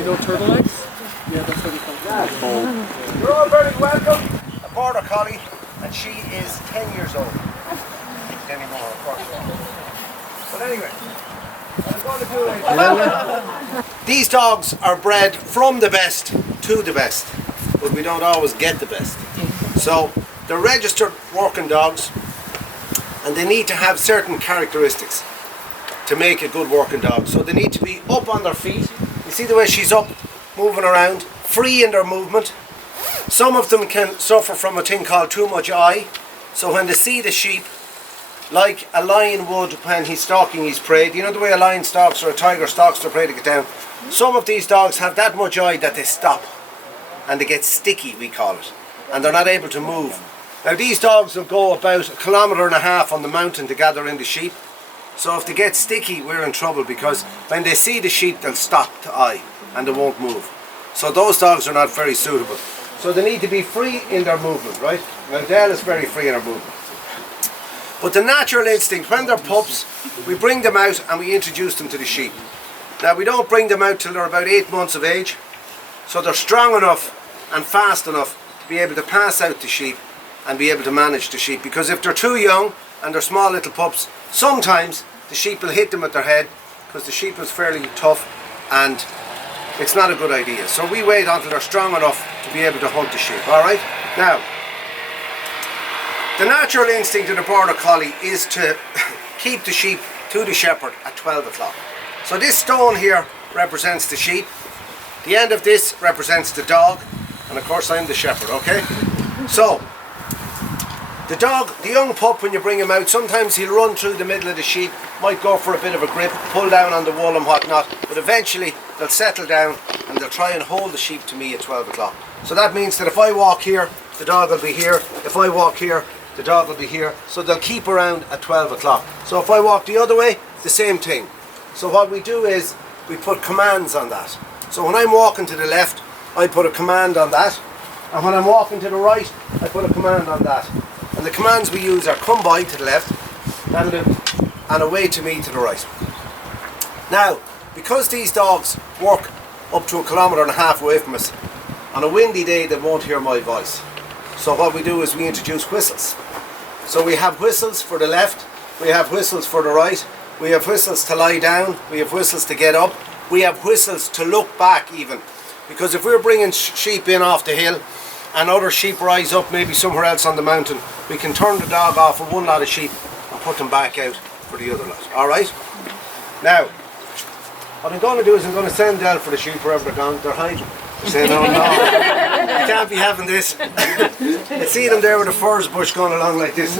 You know turtle eggs? Yeah, that's what we call them. You're all very welcome. A border collie, and she is 10 years old. Anymore, of course. But anyway, what I'm going to do is... These dogs are bred from the best to the best, but we don't always get the best. So they're registered working dogs, and they need to have certain characteristics to make a good working dog. So they need to be up on their feet. You see the way she's up, moving around, free in their movement. Some of them can suffer from a thing called too much eye. So when they see the sheep, like a lion would when he's stalking his prey, you know the way a lion stalks or a tiger stalks their prey to get down? Some of these dogs have that much eye that they stop and they get sticky, we call it, and they're not able to move. Now these dogs will go about 1.5 kilometres on the mountain to gather in the sheep. So if they get sticky, we're in trouble, because when they see the sheep, they'll stop to eye and they won't move. So those dogs are not very suitable. So they need to be free in their movement, right? Now Dale is very free in her movement. But the natural instinct, when they're pups, we bring them out and we introduce them to the sheep. Now we don't bring them out till they're about 8 months of age. So they're strong enough and fast enough to be able to pass out the sheep and be able to manage the sheep. Because if they're too young and they're small little pups, sometimes the sheep will hit them with their head, because the sheep is fairly tough and it's not a good idea. So we wait until they're strong enough to be able to hunt the sheep, alright? Now, the natural instinct of the border collie is to keep the sheep to the shepherd at 12 o'clock. So this stone here represents the sheep, the end of this represents the dog, and of course I'm the shepherd, okay? So, the dog, the young pup, when you bring him out, sometimes he'll run through the middle of the sheep, might go for a bit of a grip, pull down on the wool and whatnot, but eventually they'll settle down and they'll try and hold the sheep to me at 12 o'clock. So that means that if I walk here, the dog will be here. If I walk here, the dog will be here. So they'll keep around at 12 o'clock. So if I walk the other way, the same thing. So what we do is we put commands on that. So when I'm walking to the left, I put a command on that. And when I'm walking to the right, I put a command on that. And the commands we use are come by to the left, and away to me to the right. Now, because these dogs work up to 1.5 kilometres away from us, on a windy day they won't hear my voice. So what we do is we introduce whistles. So we have whistles for the left, we have whistles for the right, we have whistles to lie down, we have whistles to get up, we have whistles to look back even. Because if we're bringing sheep in off the hill and other sheep rise up maybe somewhere else on the mountain, we can turn the dog off of one lot of sheep and put them back out for the other lot. Alright? Now, what I'm going to do is I'm going to send Del for the sheep wherever they're gone. They're hiding. They're saying, oh no, you can't be having this. You see them there with a furze bush going along like this.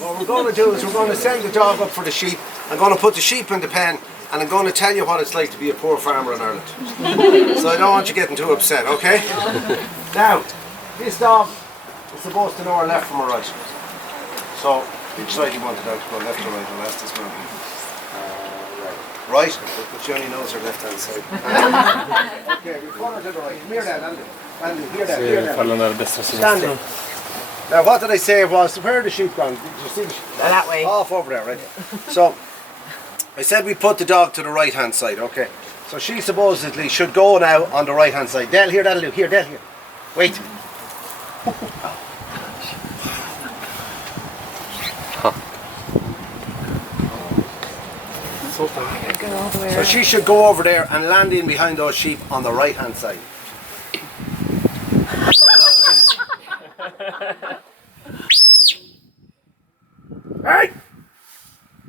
What we're going to do is we're going to send the dog up for the sheep. I'm going to put the sheep in the pen, and I'm going to tell you what it's like to be a poor farmer in Ireland. So I don't want you getting too upset, okay? Now, this dog is supposed to know our left from our right. So, which side do you want the dog to go, left or right? I'll ask this man. Right, but she only knows her left hand side. Okay, we'll follow to the right. Come here then, Andy. Here then. Stand there. Now, what did I say was, where are the sheep gone? Did you see the sheep? That way. Off over there, right? So, I said we put the dog to the right hand side, okay? So she supposedly should go now on the right hand side. Del, here, that'll do. Here, Del, here. Wait. So she should go over there and land in behind those sheep on the right hand side. Hey!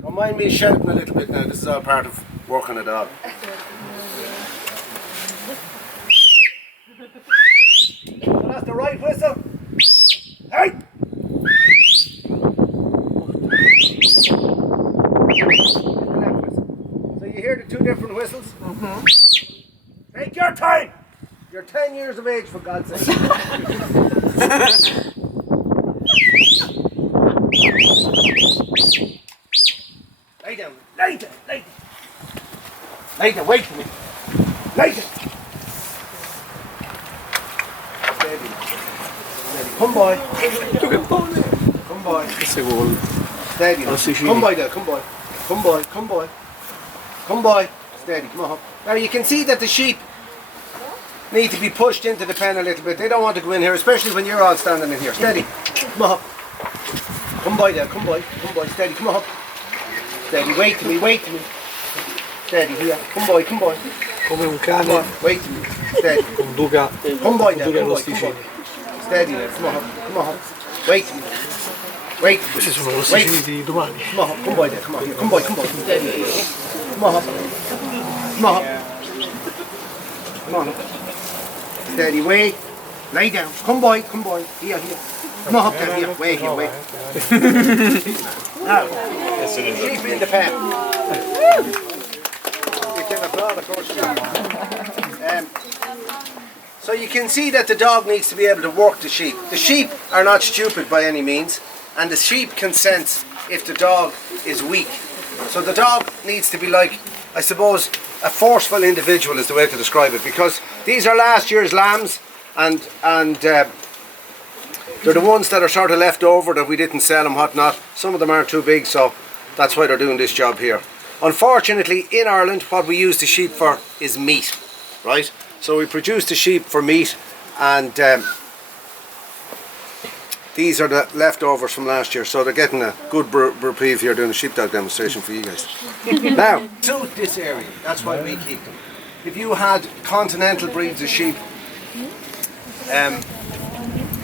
Don't mind me shouting a little bit now, this is all part of working a dog. So that's the right whistle. Hey! So you hear the two different whistles? Mm-hmm. Take your time! You're 10 years of age, for God's sake. Lay down, lay down, lay down. Lay down, wait for me. Lay down. Steady. Steady. Come by. Come by. Steady. Come by there, come by. Come by, come by. Come by. Steady, come on. Now you can see that the sheep need to be pushed into the pen a little bit. They don't want to go in here, especially when you're all standing in here. Steady, come on. Come by there, come by, steady, come on. Steady, wait to me. Steady, here, come by. Come un cane Wait to me, steady. conduca Come by there, condurre come lo by. sticino. Steady, come on. Wait to me. Wait. Questi sono lo sticini di domani. Come on, come by there, come on. Steady. Come on. Steady, wait. Lay down. Come boy. Here. Come on up there, here. Wait. Now, sheep in the pen. You can applaud, of course. So you can see that the dog needs to be able to work the sheep. The sheep are not stupid by any means, and the sheep can sense if the dog is weak. So the dog needs to be like, I suppose, a forceful individual is the way to describe it, because these are last year's lambs, and they're the ones that are sort of left over that we didn't sell and whatnot. Some of them aren't too big, so that's why they're doing this job here. Unfortunately, in Ireland, what we use the sheep for is meat, right? So we produce the sheep for meat, and these are the leftovers from last year, so they're getting a good reprieve here doing a sheepdog demonstration for you guys. Now, suit this area, that's why we keep them. If you had continental breeds of sheep,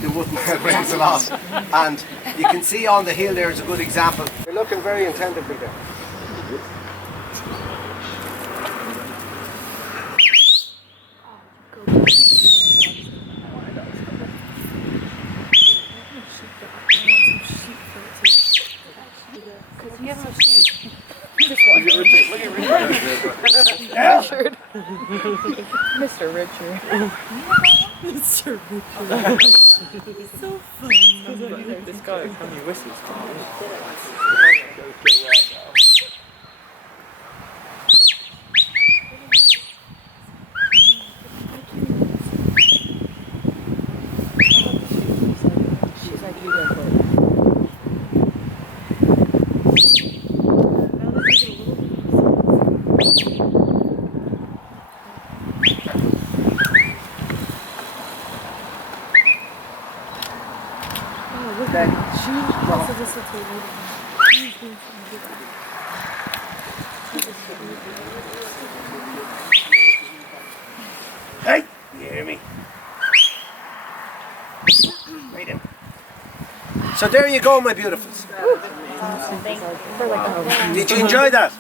you wouldn't have raised a lot. And you can see on the hill there is a good example. They're looking very attentively there. Richard. Mr. Richard. Mr. Richard. He's so funny. This guy how many whistles. She's like, you go for it. Hey, you hear me? Right in. So there you go, my beautifuls. Did you enjoy that?